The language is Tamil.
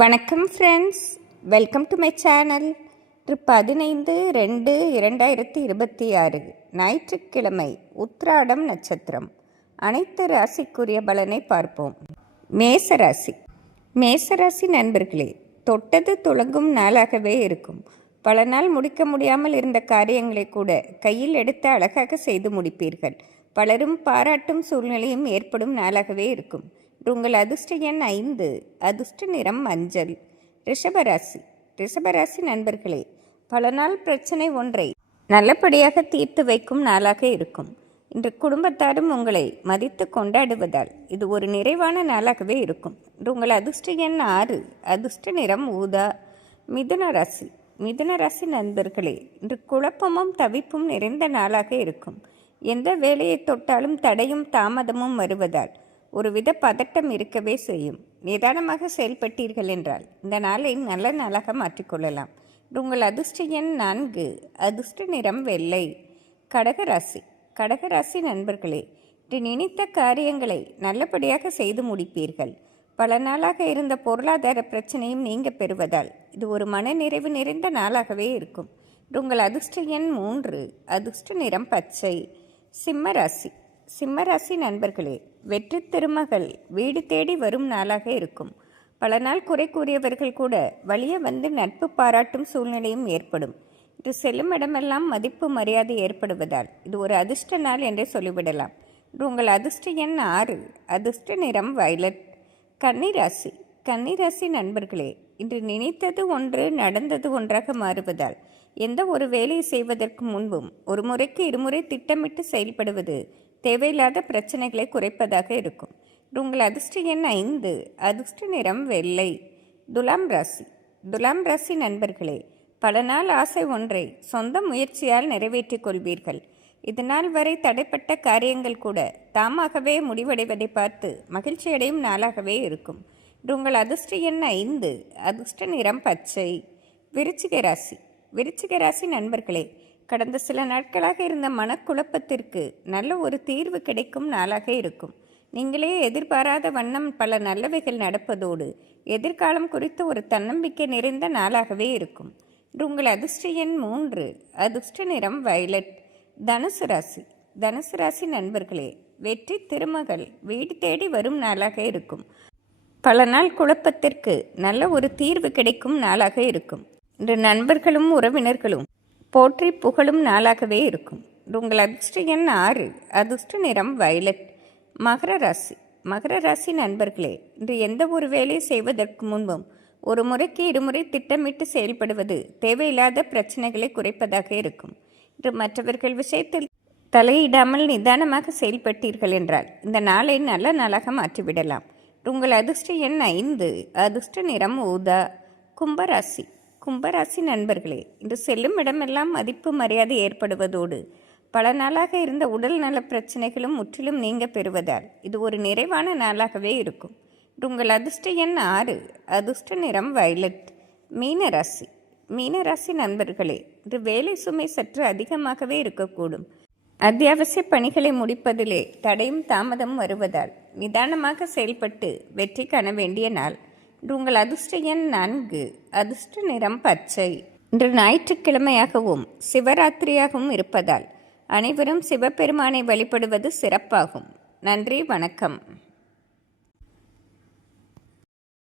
வணக்கம் friends welcome to my channel பதினைந்து ரெண்டு இரண்டாயிரத்தி இருபத்தி ஆறு. ஞாயிற்றுக்கிழமை உத்ராடம் நட்சத்திரம். அனைத்து ராசிக்குரிய பலனை பார்ப்போம். மேசராசி மேசராசி நண்பர்களே தொட்டது துளங்கும் நாளாகவே இருக்கும். பல நாள் முடிக்க முடியாமல் இருந்த காரியங்களை கூட கையில் எடுத்து அழகாக செய்து முடிப்பீர்கள். பலரும் பாராட்டும் சூழ்நிலையும் ஏற்படும் நாளாகவே இருக்கும். உங்கள் அதிர்ஷ்ட எண் ஐந்து. அதிர்ஷ்ட நிறம் மஞ்சள். ரிஷபராசி. ரிஷபராசி நண்பர்களே பல நாள் பிரச்சனை ஒன்றை நல்லபடியாக தீர்த்து வைக்கும் நாளாக இருக்கும். இன்று குடும்பத்தாரும் உங்களை மதித்து கொண்டாடுவதால் இது ஒரு நிறைவான நாளாகவே இருக்கும். இன்று உங்கள் அதிர்ஷ்ட எண் ஆறு. அதிர்ஷ்ட நிறம் ஊதா. மிதுன ராசி. மிதுன ராசி நண்பர்களே இன்று குழப்பமும் தவிப்பும் நிறைந்த நாளாக இருக்கும். எந்த வேலையை தொட்டாலும் தடையும் தாமதமும் வருவதால் ஒருவித பதட்டம் இருக்கவே செய்யும். நிதானமாக செயல்பட்டீர்கள் என்றால் இந்த நாளை நல்ல நாளாக மாற்றிக்கொள்ளலாம். உங்கள் அதிர்ஷ்ட எண் நான்கு அதிர்ஷ்ட நிறம் வெள்ளை. கடகராசி கடகராசி நண்பர்களே இன்று நினைத்த காரியங்களை நல்லபடியாக செய்து முடிப்பீர்கள். பல நாளாக இருந்த பொருளாதார பிரச்சனையும் நீங்க பெறுவதால் இது ஒரு மனநிறைவு நிறைந்த நாளாகவே இருக்கும். உங்கள் அதிர்ஷ்ட எண் மூன்று அதிர்ஷ்ட நிறம் பச்சை. சிம்மராசி சிம்மராசி நண்பர்களே வெற்றி திருமகள் வீடு தேடி வரும் நாளாக இருக்கும். பல நாள் குறை கூறியவர்கள் கூட வழிய வந்து நட்பு பாராட்டும் சூழ்நிலையும் ஏற்படும். இது செல்லும் இடமெல்லாம் மதிப்பு மரியாதை ஏற்படுவதால் இது ஒரு அதிர்ஷ்ட நாள் என்றே சொல்லிவிடலாம். இது உங்கள் அதிர்ஷ்ட எண் ஆறு அதிர்ஷ்ட நிறம் வயலட். கன்னிராசி கன்னிராசி நண்பர்களே இன்று நினைத்தது ஒன்று நடந்தது ஒன்றாக மாறுவதால் எந்த ஒரு வேலையை செய்வதற்கு முன்பும் ஒரு முறைக்கு இருமுறை திட்டமிட்டு செயல்படுவது தேவையில்லாத பிரச்சனைகளை குறைப்பதாக இருக்கும். உங்கள் அதிர்ஷ்ட எண் ஐந்து. அதிர்ஷ்ட நிறம் வெள்ளை. துலாம் ராசி. துலாம் ராசி நண்பர்களே பல நாள் ஆசை ஒன்றை சொந்த முயற்சியால் நிறைவேற்றிக் கொள்வீர்கள். இதனால் வரை தடைப்பட்ட காரியங்கள் கூட தாமாகவே முடிவடைவதை பார்த்து மகிழ்ச்சியடையும் நாளாகவே இருக்கும். உங்கள் அதிர்ஷ்ட எண் ஐந்து. அதிர்ஷ்ட நிறம் பச்சை. விருச்சிக ராசி. விருச்சிக ராசி நண்பர்களே கடந்த சில நாட்களாக இருந்த மனக்குழப்பத்திற்கு நல்ல ஒரு தீர்வு கிடைக்கும் நாளாக இருக்கும். நீங்களே எதிர்பாராத வண்ணம் பல நல்லவைகள் நடப்பதோடு எதிர்காலம் குறித்த ஒரு தன்னம்பிக்கை நிறைந்த நாளாகவே இருக்கும். உங்கள் அதிர்ஷ்ட எண் மூன்று. அதிர்ஷ்ட நிறம் வயலட். தனுசு ராசி. தனுசு ராசி நண்பர்களே வெற்றி திருமகள் வீடு தேடி வரும் நாளாக இருக்கும். பல நாள் குழப்பத்திற்கு நல்ல ஒரு தீர்வு கிடைக்கும் நாளாக இருக்கும். இன்று நண்பர்களும் உறவினர்களும் போற்றி புகழும் நாளாகவே இருக்கும். உங்கள் அதிர்ஷ்ட எண் ஆறு. அதிர்ஷ்ட நிறம் வயலட். மகர ராசி. மகர ராசி நண்பர்களே இன்று எந்த ஒரு வேலை செய்வதற்கு முன்பும் ஒரு முறைக்கு இருமுறை திட்டமிட்டு செயல்படுவது தேவையில்லாத பிரச்சனைகளை குறைப்பதாக இருக்கும். இன்று மற்றவர்கள் விஷயத்தில் தலையிடாமல் நிதானமாக செயல்பட்டீர்கள் என்றால் இந்த நாளை நல்ல நாளாக மாற்றிவிடலாம். உங்கள் அதிர்ஷ்ட எண் ஐந்து. அதிர்ஷ்ட நிறம் ஊதா. கும்பராசி கும்பராசி நண்பர்களே இன்று செல்லும் இடமெல்லாம் மதிப்பு மரியாதை ஏற்படுவதோடு பல நாளாக இருந்த உடல் நல பிரச்சனைகளும் முற்றிலும் நீங்க பெறுவதால் இது ஒரு நிறைவான நாளாகவே இருக்கும். உங்கள் அதிர்ஷ்ட எண் ஆறு அதிர்ஷ்ட நிறம் வயலட் மீனராசி மீனராசி நண்பர்களே இது வேலை சுமை சற்று அதிகமாகவே இருக்கக்கூடும். அத்தியாவசிய பணிகளை முடிப்பதிலே தடையும் தாமதம் வருவதால் நிதானமாக செயல்பட்டு வெற்றி காண வேண்டிய நாள். உங்கள் அதிர்ஷ்ட எண் நான்கு அதிர்ஷ்ட நிறம் பச்சை. இன்று ஞாயிற்றுக்கிழமையாகவும் சிவராத்திரியாகவும் இருப்பதால் அனைவரும் சிவபெருமானை வழிபடுவது சிறப்பாகும். நன்றி வணக்கம்.